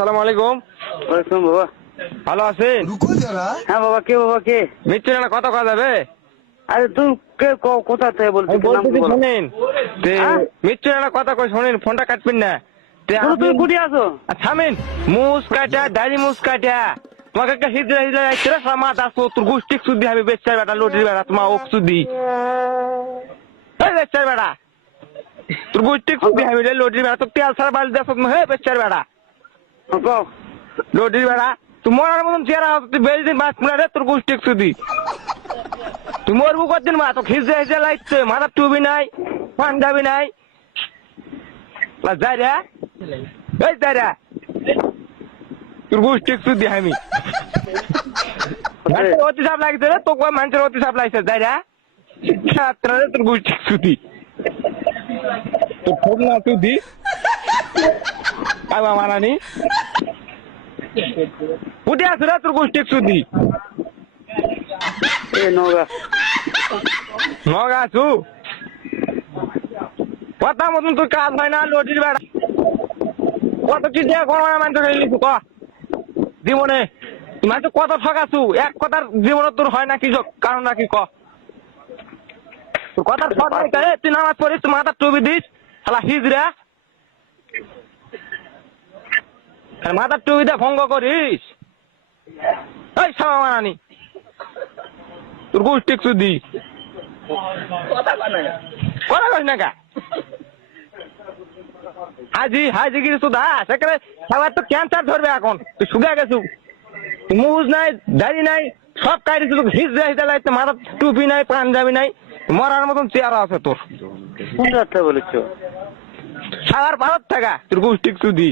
আসসালামু আলাইকুম। ওয়ালাইকুম বাবা। ভালো আছেন? হ্যাঁ বাবা, কে? মিষ্টি না কথা কওয়া যাবে? আরে তুই কে কোথা থেকে বলছিস? আমি বলতেছি শোনেন, হ্যাঁ? মিষ্টি না কথা কই শোনেন, ফোনটা কাটবেন না। তুমি কুটি আছো? থামেন, মুস কাটা দাড়ি মুস কাটা তোমাকে একটা হিজড়া হিজড়া যাচ্ছে রে সামা দাসো তোর গোষ্ঠী সুদি আমি বেচার বেটা লটির বেটা তোমার ওক সুদি এই বেচার বেটা তোর গোষ্ঠী সুদি আমি রে লটির বেটা তোর তেল ছাড়া বাড়ি দাস হে বেচার বেটা লটির বেটা তুই মরার মতন চেহারা তুই বেশি দিন বাঁচ রে তোর গোষ্ঠী সুদি তুই মরবো কতদিন মা তো হিজড়া হিজড়া লাগছে মাথা টুবি নাই পাঞ্জাবি নাই যাই রে এই যাই রে তোর গোষ্ঠী সুদি আমি অতি সাপ লাগছে রে তোকে মানুষের অতি সাপ লাগছে যাই রে তোর গোষ্ঠী সুদি তোর ফোন না সুদি আবা মারানি উঠে আসু রে তোর গোষ্ঠী সুদি নগা আছু কথা মতন তোর কাজ হয় না লটির বেড়া কত কি দিয়ে কোনো মানুষ নিছু ক জীবনে মানে তো কত ঠকাছু এক কথার জীবনে তোর হয় নাকি কারণ নাকি ক তোর কথার ঠক নাই কে তুই নামাজ পড়িস তুই মাথার টুপি দিস শালা হিজড়া মাথার টুপি দিয়ে ভঙ্গ করিস এই সামা মানানি তোর গোষ্ঠী সুদি কথা কস না কা হাজি গিরি সুদা সেখানে সবার তো ক্যান্সার ধরবে এখন তুই শুকিয়ে গেছু মুজ নাই দাড়ি নাই সব কাটি শুধু হিজড়া হিজড়া লাগছে মাথার টুপি নাই পাঞ্জাবি নাই মরার মতন চেহারা আছে তোর কোন রাস্তা বলেছো? সাবার ভারত থাকা তোর গোষ্ঠী সুদি